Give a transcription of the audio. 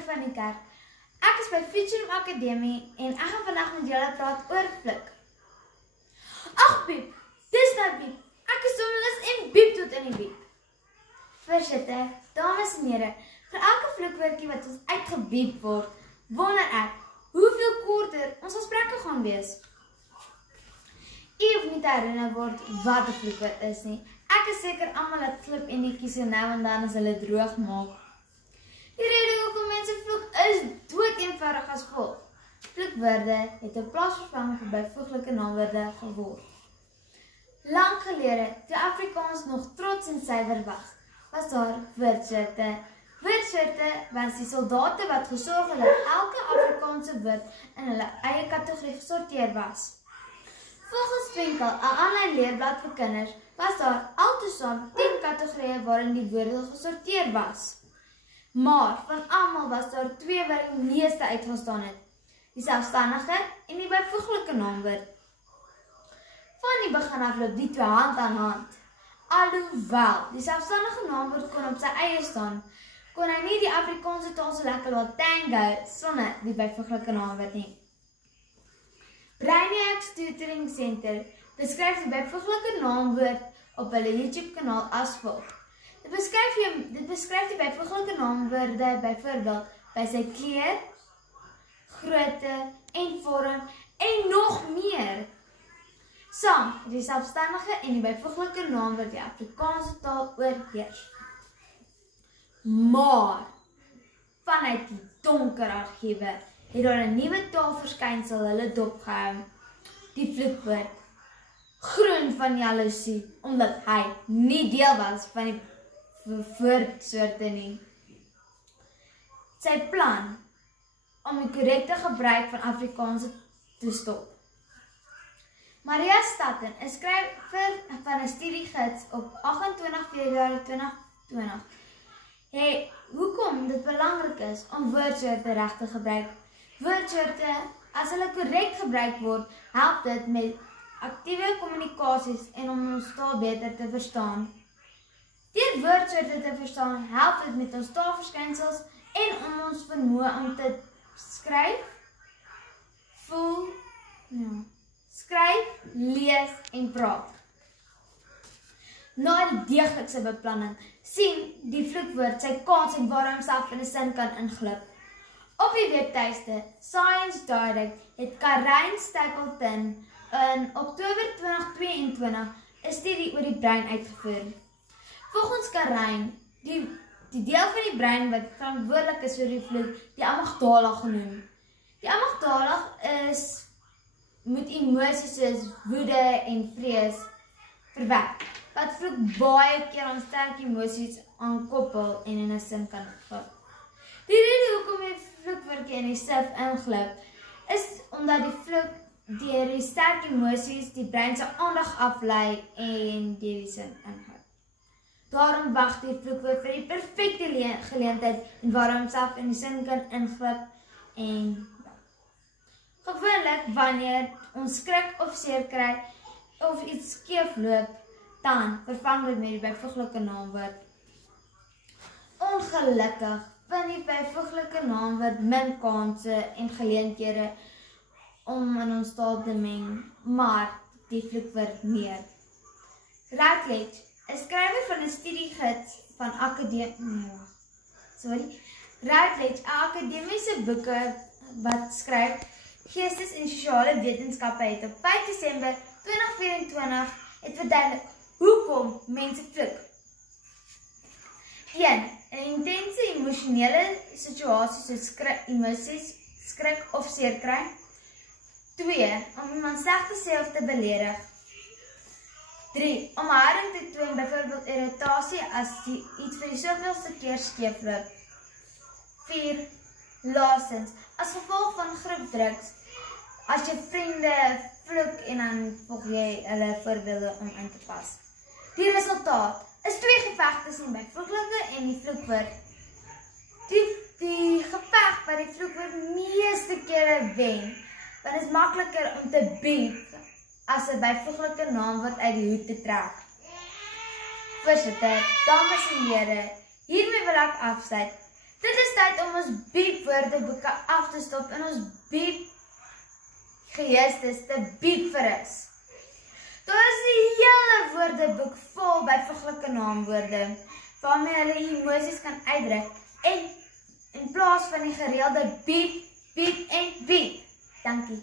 Pieke van die Kerk. Ek is by Futurum Akademie en ek gaan vandag met julle praat oor flik. Ag Piep, dis nou Piep. Ek is sommerlus en Piep tot in die Piep. Voorsitter, dames en here, vir elke flikwoordjie wat ons uitgebiep word, wonder ek, hoeveel korter ons gesprekke gaan wees. U hoef nie te herinner word wat 'n flikwoord is nie. Ek is seker almal het flip en die kies nou en dan as hulle droog maak. Die rede hoekom mense vloek is dood eenvoudig as volg. Flikwoorde het 'n plaatsvervanging vir byvoeglike naamwoorde geword. Lang gelede, toe Afrikaans nog trots en suiwer was daar woordsoorte. Woordsoorte was die soldate wat gesorg het dat elke Afrikaanse woord in hulle eie kategorie gesorteer was. Volgens Twinkle, 'n aanlyn leerblad vir kinders, was daar altesaam 10 kategorieë waarin die woorde gesorteer was. Maar van almal was daar 2 wat die meeste uitgestaan het: die selfstandige en die byvoeglike naamwoord. Van die begin af loop die 2 hand aan hand. Alhoewel die selfstandige naamwoord kon op sy eie staan, kon hy nie die Afrikaanse taal so lekker laat tango sonder die byvoeglike naamwoord nie. Brainiacs Tutoring Center beskryf die byvoeglike naamwoord op hulle YouTube kanaal as volg. Dit beskryf die byvoeglike naamwoorde byvoorbeeld by sy kleur, grootte en vorm en nog meer. Saam het die selfstandige en die byvoeglike naamwoord die Afrikaanse taal oorheers. Maar vanuit die donker argiewe het daar 'n nuwe taalverskynsel hulle dopgehou. Die flikwoord. Groen van jaloesie, omdat hy nie deel was van die woordsoorte nie. Sy plan om die korrekte gebruik van Afrikaans te stop. Maria Statten, 'n skrywer van 'n studiegids op 28 Februarie 2020, hoekom dit belangrik is om woordsoorte reg te gebruik. Woordsoorte, as hulle korrek gebruik word, help dit met aktiewe kommunikasies en om ons taal beter te verstaan. Deur woordsoorte te verstaan, help dit met ons taalverskynsels en om ons vermoë om te skryf, skryf, lees en praat. Na die deeglikse beplanning, sien die flikwoord sy kans en waar hy homself in 'n sin kan inglip. Op die webtuiste Science Direct het Karen Stapleton in Oktober 2022 'n studie oor die brein uitgevoer. Volgens Karen, die deel van die brein wat verantwoordelik is vir die vloek, die amygdala genoem. Die amygdala moet emosies soos woede en vrees verwerk, wat vloek baie keer aan sterk emosies aankoppel en in 'n sin kan vat. Die rede hoekom die vloekwoordjie in die sif inglip, is omdat die vloek deur die sterk emosies die brein se aandag aflei en deur die sin inglip. Daarom wag die vloekwoord vir die perfekte geleentheid en waar homself in die sin kan inglip en gewoonlik wanneer ons skrik of seer kry of iets skeef loop, dan vervang dit met die byvoeglike naamwoord. Ongelukkig vind die byvoeglike naamwoord min kanse en geleenthede om in ons taal te meng, maar die flikwoord meer. Routledge, 'n skrywer van 'n studiegids van Routledge, 'n akademiese boeke wat skryf Geestes- en Sosiale Wetenskappe het op 5 Desember 2024 het verduidelik hoekom mense vloek. 1. 'n intense emosionele situasie soos emosies, skrik of seer kry. 2. Om iemand sleg te sê of te beledig. 3. Om houding te toon, byvoorbeeld irritasie as iets vir die soveelste keer skeefloop. 4. Laastens, as gevolg van groepdruks, as jou vriende vloek en dan volg jy hulle voorbeelde om in te pas. Die resultaat is 2 geveg tussen die byvoeglike en die vloekwoord. Die geveg wat die vloekwoord meeste kere wen, want het is makliker om te biep as 'n byvoeglike naamwoord uit die hoed te trek. Voorsitter, dames en here, hiermee wil ek afsluit. Dit is tyd om ons biep woordeboeke af te stop en ons biep geestes te biep verris. Daar is die hele woordeboek vol byvoeglike naamwoorde, waarmee hulle emosies kan uitdruk en in plaas van die gereelde biep, biep en biep. Dankie.